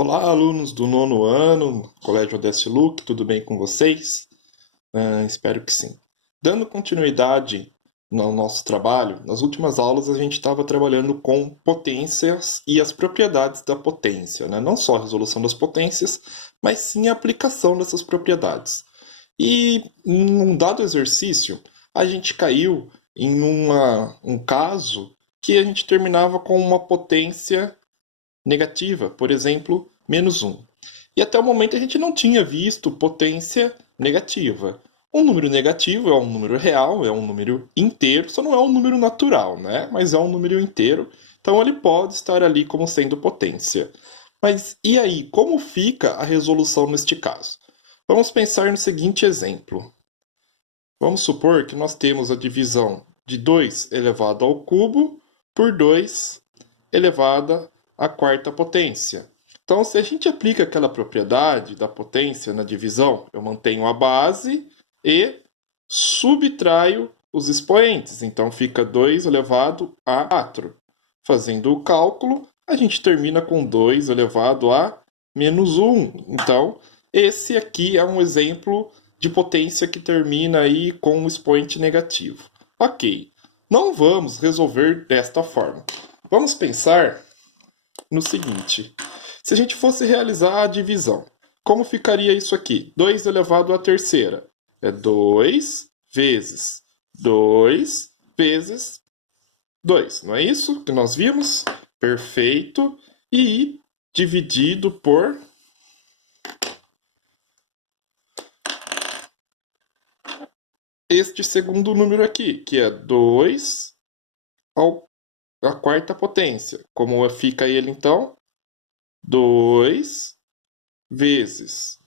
Olá, alunos do nono ano, Colégio Odesse Luque, tudo bem com vocês? Espero que sim. Dando continuidade no nosso trabalho, nas últimas aulas a gente estava trabalhando com potências e as propriedades da potência, né? Não só a resolução das potências, mas sim a aplicação dessas propriedades. E em um dado exercício, a gente caiu em um caso que a gente terminava com uma potência negativa, por exemplo, -1. E até o momento a gente não tinha visto potência negativa. Um número negativo é um número real, é um número inteiro, só não é um número natural, né? Mas é um número inteiro, então ele pode estar ali como sendo potência. Mas e aí, como fica a resolução neste caso? Vamos pensar no seguinte exemplo. Vamos supor que nós temos a divisão de 2 elevado ao cubo por 2 elevada à quarta potência. Então, se a gente aplica aquela propriedade da potência na divisão, eu mantenho a base e subtraio os expoentes. Então, fica 2 elevado a 4. Fazendo o cálculo, a gente termina com 2 elevado a -1. Então, esse aqui é um exemplo de potência que termina aí com um expoente negativo. Ok, não vamos resolver desta forma. Vamos pensar no seguinte: se a gente fosse realizar a divisão, como ficaria isso aqui? 2 elevado à terceira é 2 vezes 2 vezes 2, não é isso que nós vimos? Perfeito. E dividido por este segundo número aqui, que é 2 à quarta potência. Como fica ele então? 2 vezes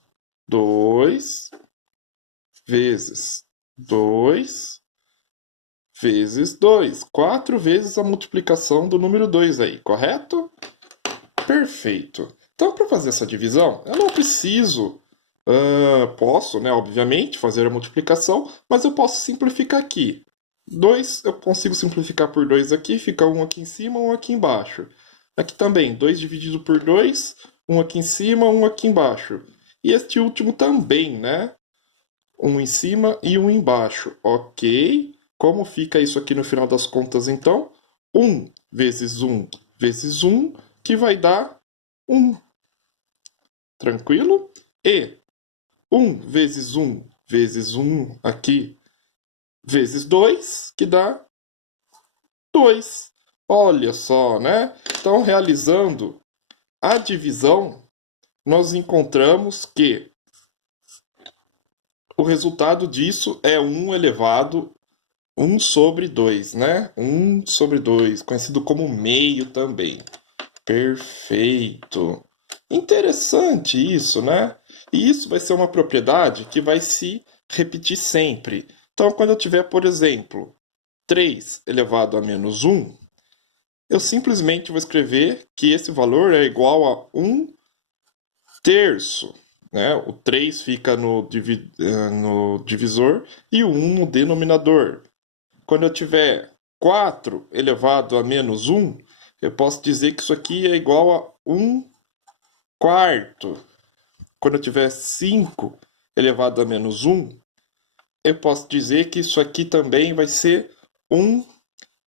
2 vezes 2 vezes 2. 4 vezes a multiplicação do número 2 aí, correto? Perfeito. Então, para fazer essa divisão, eu não preciso... posso, né, obviamente, fazer a multiplicação, mas eu posso simplificar aqui. 2 eu consigo simplificar por 2 aqui, fica um aqui em cima, um aqui embaixo. Aqui também, 2 dividido por 2, um aqui em cima, um aqui embaixo. E este último também, né? Um em cima e um embaixo. Ok. Como fica isso aqui no final das contas, então? 1 vezes 1 vezes 1, que vai dar 1. Tranquilo? E 1 vezes 1 vezes 1 aqui, vezes 2, que dá 2. Olha só, né? Então, realizando a divisão, nós encontramos que o resultado disso é 1 elevado 1 sobre 2, né? 1 sobre 2, conhecido como meio também. Perfeito. Interessante isso, né? E isso vai ser uma propriedade que vai se repetir sempre. Então, quando eu tiver, por exemplo, 3 elevado a -1, eu simplesmente vou escrever que esse valor é igual a 1 terço. Né? O 3 fica no divisor e o 1 no denominador. Quando eu tiver 4 elevado a -1, eu posso dizer que isso aqui é igual a 1 quarto. Quando eu tiver 5 elevado a -1, eu posso dizer que isso aqui também vai ser 1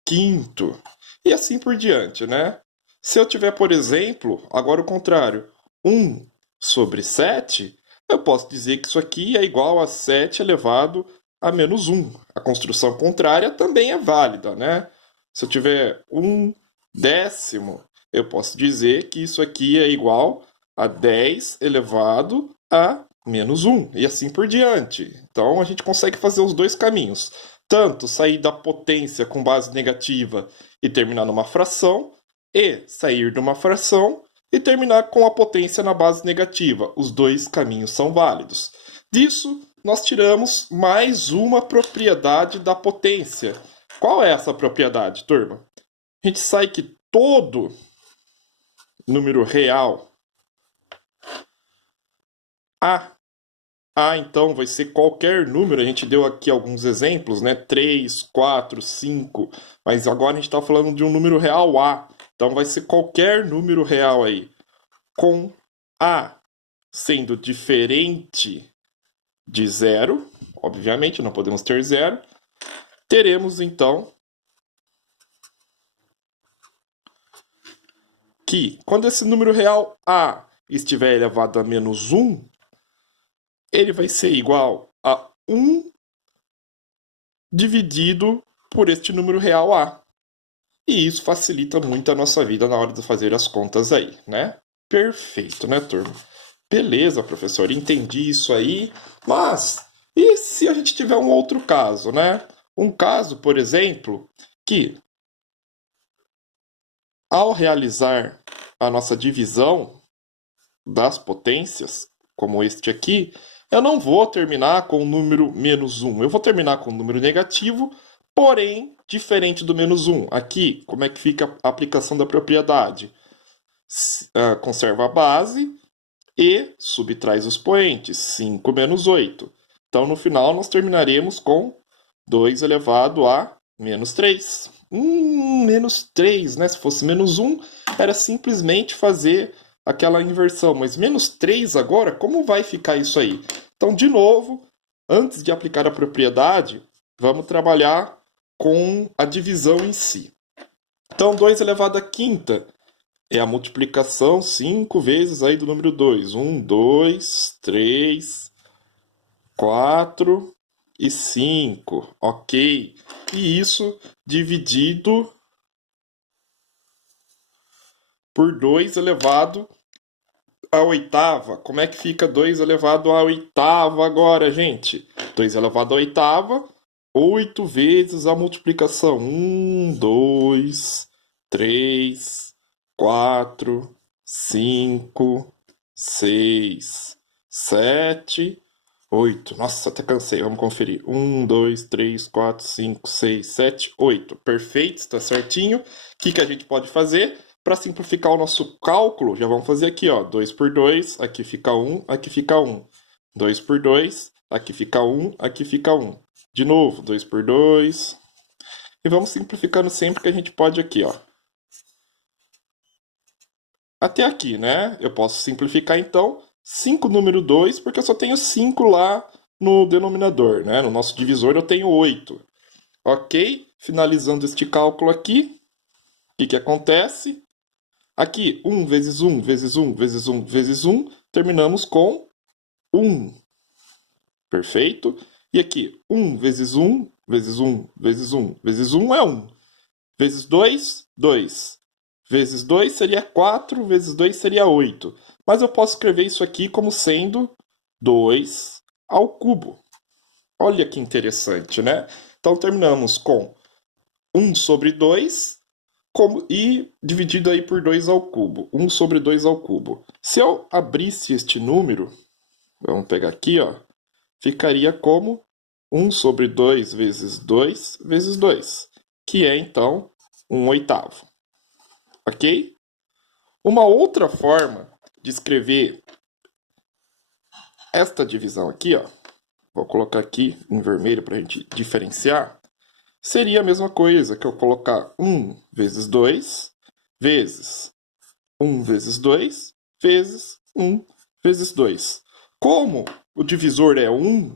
quinto. E assim por diante, né? Se eu tiver, por exemplo, agora o contrário, 1 sobre 7, eu posso dizer que isso aqui é igual a 7 elevado a -1. A construção contrária também é válida, né? Se eu tiver 1 décimo, eu posso dizer que isso aqui é igual a 10 elevado a -1, e assim por diante. Então a gente consegue fazer os dois caminhos. Tanto sair da potência com base negativa e terminar numa fração, e sair de uma fração e terminar com a potência na base negativa. Os dois caminhos são válidos. Disso, nós tiramos mais uma propriedade da potência. Qual é essa propriedade, turma? A gente sai que todo número real A, então, vai ser qualquer número. A gente deu aqui alguns exemplos, né? 3, 4, 5. Mas agora a gente está falando de um número real A. Então, vai ser qualquer número real aí. Com A sendo diferente de zero, obviamente não podemos ter zero, teremos então que quando esse número real A estiver elevado a menos 1, ele vai ser igual a 1 dividido por este número real A. E isso facilita muito a nossa vida na hora de fazer as contas aí, né? Perfeito, né, turma? Beleza, professor, entendi isso aí. Mas e se a gente tiver um outro caso, né? Um caso, por exemplo, que ao realizar a nossa divisão das potências, como este aqui, eu não vou terminar com o número menos 1. Eu vou terminar com o número negativo, porém diferente do menos 1. Aqui, como é que fica a aplicação da propriedade? Conserva a base e subtrai os expoentes, 5 menos 8. Então, no final, nós terminaremos com 2 elevado a menos 3. Menos 3, né? Se fosse menos 1, era simplesmente fazer aquela inversão. Mas menos 3 agora, como vai ficar isso aí? Então, de novo, antes de aplicar a propriedade, vamos trabalhar com a divisão em si. Então, 2 elevado à quinta é a multiplicação 5 vezes aí do número 2. 1, 2, 3, 4 e 5. Ok. E isso dividido por 2 elevado à oitava. Como é que fica 2 elevado à oitava agora, gente? 2 elevado à oitava, 8 vezes a multiplicação. 1, 2, 3, 4, 5, 6, 7, 8. Nossa, até cansei. Vamos conferir. 1, 2, 3, 4, 5, 6, 7, 8. Perfeito, está certinho. O que a gente pode fazer? Para simplificar o nosso cálculo, já vamos fazer aqui, ó. 2 por 2, aqui fica 1, aqui fica 1. 2 por 2, aqui fica 1, aqui fica 1. De novo, 2 por 2. E vamos simplificando sempre que a gente pode aqui, ó. Até aqui, né? Eu posso simplificar, então, 5 número 2, porque eu só tenho 5 lá no denominador, né? No nosso divisor eu tenho 8. Ok? Finalizando este cálculo aqui, o que acontece? Aqui, 1 vezes 1 vezes 1 vezes 1 vezes 1, terminamos com 1. Perfeito? E aqui, 1 vezes 1 vezes 1 vezes 1 vezes 1 é 1. Vezes 2, 2. Vezes 2 seria 4, vezes 2 seria 8. Mas eu posso escrever isso aqui como sendo 2 ao cubo. Olha que interessante, né? Então terminamos com 1 sobre 2 e dividido aí por 2 ao cubo. 1 sobre 2 ao cubo. Se eu abrisse este número, vamos pegar aqui, ó, ficaria como 1 sobre 2 vezes 2 vezes 2, que é então 1 oitavo. Ok? Uma outra forma de escrever esta divisão aqui, ó, vou colocar aqui em vermelho para a gente diferenciar, seria a mesma coisa que eu colocar 1 vezes 2 vezes 1 vezes 2 vezes 1 vezes 2. Como o divisor é 1